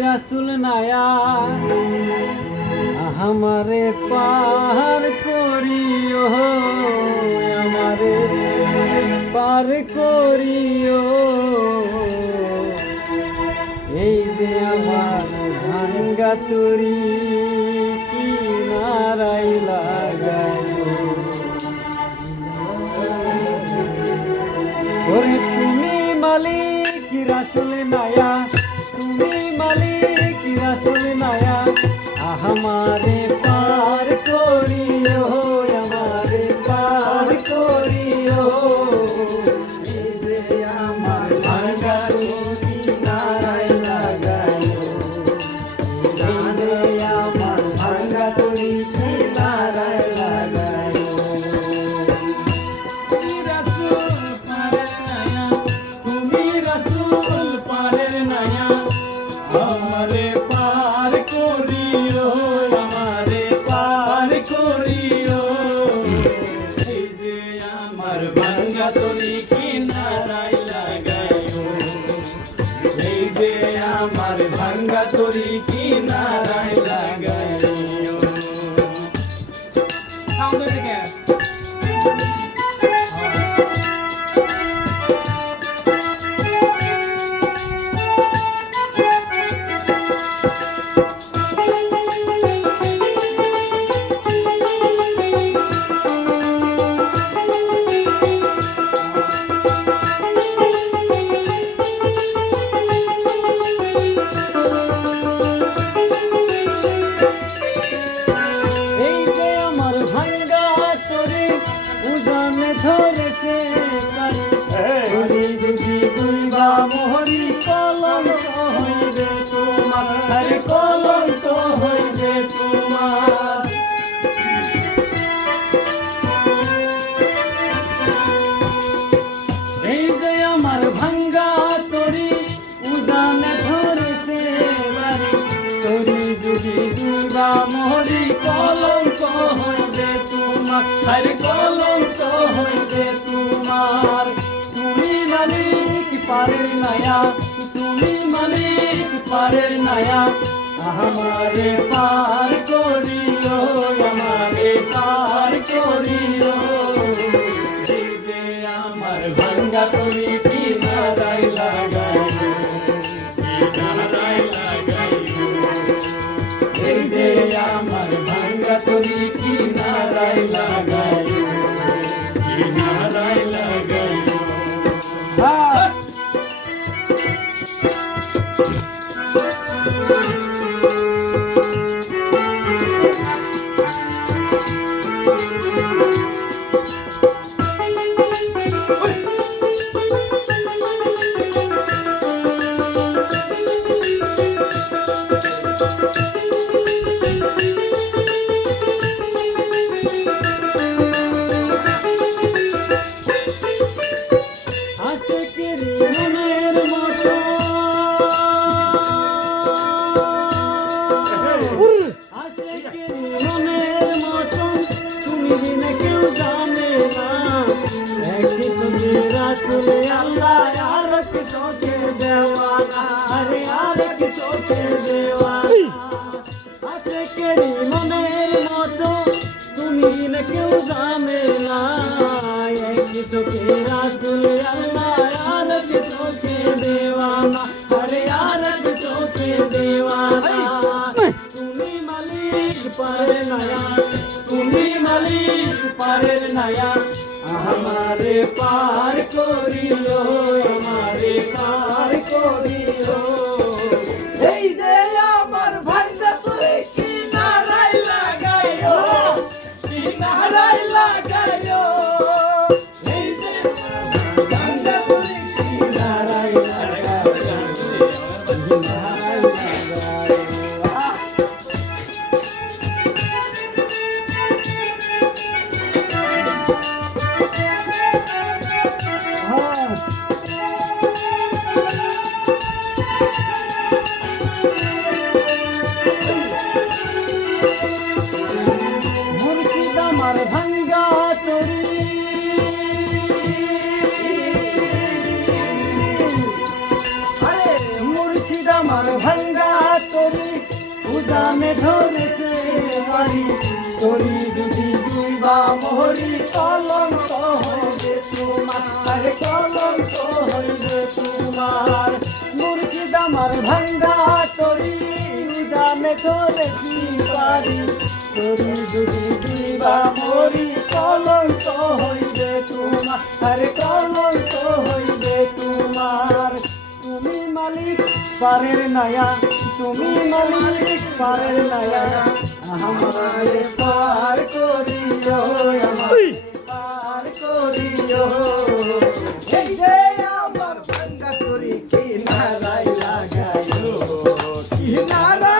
রাসুল নায়া আমারে পার করিও আমারে পার করিও এই যে আমার ভাঙ্গা তুরি আমারে পার এই উজানে ধরেছে দুইবা মোহরি কলম হইবে তোমার। আরে কলম তো হইবে তোমার। এই যে আমার ভাঙ্গা তরি উজানে ধরেছে তরি। যদি দুর্গা মোহরি কলঙ্ক পারের নায়া তুমি মানে পারের নয়া। আমারে পার করিও আমারে পার মনের মতো তুমি বিনা কেউ জানে না চোখে রাসুলে আল্লাহ আর চোখে দেওয়ানা নয়া তুমি মালিক পারে নয়া আমারে পার করিও আমারে পার করিও এই যে আমার ভাঙ্গা তরি আরে মুর্শিদ আমার ভাঙ্গা তরি উদানে ধরেছে বাড়ি। তরি দুটি দুইবা মোহরি কলঙ্ক হইবে তোমার। আরে কলঙ্ক ধরেছি নারী যদি যদি দিবা মরি কলঙ্ক হইবে তোমার। কলঙ্ক হইবে তোমার। তুমি মালিক পারের নয়া। তুমি মালিক পারের নয়া। আমার পার করিও আমার পার করিও। আমার ভাঙ্গা করি কিনারায় লাগাইও? কিনারা